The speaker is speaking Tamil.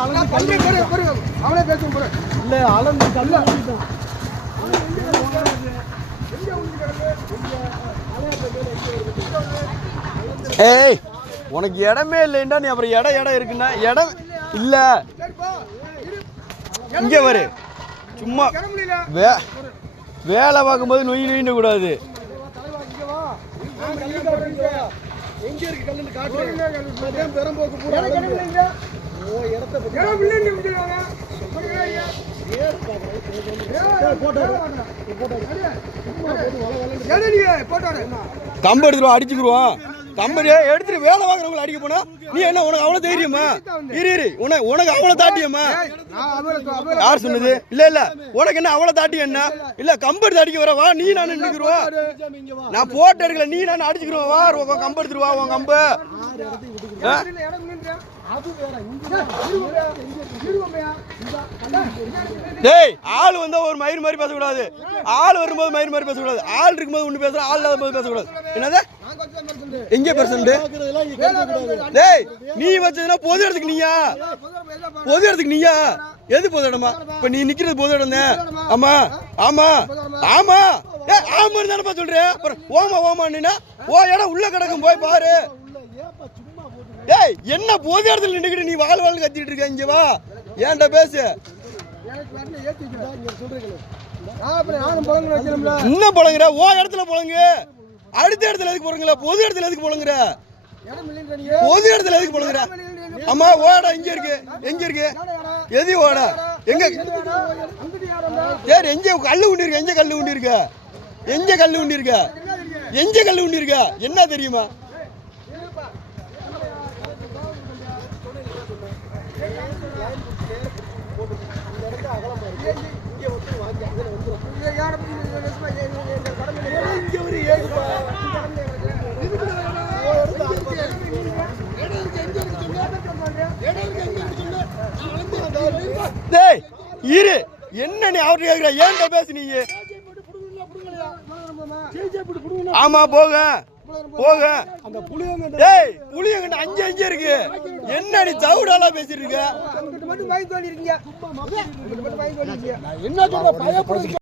அவனே பேசும் இல்ல அளந்து கல்ல ஏய் உனக்கு இடமே இல்லைண்டா நீ அப்புறம் இடம் இருக்குன்னா இடம் இல்ல இங்க வரு சும்மா வேலை பார்க்கும்போது நொய்னு கூடாது. எங்க இருக்கு கல்லுன்னு காட்டு பெரம்போக்கு பூரா கம்பு எடுத்துருவோம் அடிச்சுக்குருவோம். கம்பெனி எடுத்துட்டு வேலை வாங்குறவங்களை அடிக்க போனா நீ என்ன உனக்கு அவ்வளவு தைரியமா? இரு உனக்கு அவ்வளவு தாட்டியம்மா? யார் சொன்னது? இல்ல உனக்கு என்ன அவ்வளவு தாட்டி என்ன? இல்ல கம்பு எடுத்து அடிக்க வர வா, நீ நான் நின்னுக்குருவா. நான் போட்டு எடுக்கல, நீ நான் அடிச்சுக்குருவோம். வா உன் கம்பு எடுத்துருவா. உன் கம்பு டேய் ஆள் வந்தா ஒரு மயிர் மாதிரி பேசக்கூடாது. ஆள் வரும்போது மயிர் மாதிரி பேசக்கூடாது. ஆள் இருக்கும்போது ஒண்ணு பேசுற, ஆள் இல்லாத போது பேசக்கூடாது. என்னது எங்க பெர்சன்ட்? டேய் நீ வச்சதுன்னா பொது இடத்துக்கு நீயா? பொது இடத்துக்கு நீயா? எது பொது இடமா? இப்ப நீ நிக்கிறது பொது இடம் தான். ஆமா ஆமா ஆமா. ஏய் ஆமா தானப்பா சொல்றேன். அப்புறம் ஓமா நீனா ஓ இடம் உள்ள கிடக்கும், போய் பாரு. ஏய் என்ன பொது இடத்துல நின்னுக்கிட்டு நீ வாழ் கத்திட்டு இருக்க? இங்க வா, ஏன்டா பேசு. என்ன பொழங்குற? ஓ இடத்துல பொழங்கு. அடுத்த இடத்துல எதுக்கு பொழங்குற? பொது இடத்துல எதுக்கு பொழங்குற? பொது இடத்துல எதுக்கு பொழங்குற? ஆமா ஓடா இங்க இருக்கு. எங்க இருக்கு? எது ஓடா? எங்க சரி எங்க கல்லு உண்டி இருக்கு? எங்க கல்லு உண்டி இருக்கு? எங்க கல்லு உண்டி இருக்கு? எங்க கல்லு உண்டி இருக்கு? என்ன தெரியுமா? டேய் இரு, என்ன நீ அவர்கிட்ட கேக்குற? ஏன்டா பேசு நீ? ஆமா போக டேய் புளியங்கண்ட அஞ்சு இருக்கு. என்ன நீ சவுடாலா பேசிட்டு இருக்க? என்ன சொல்ற?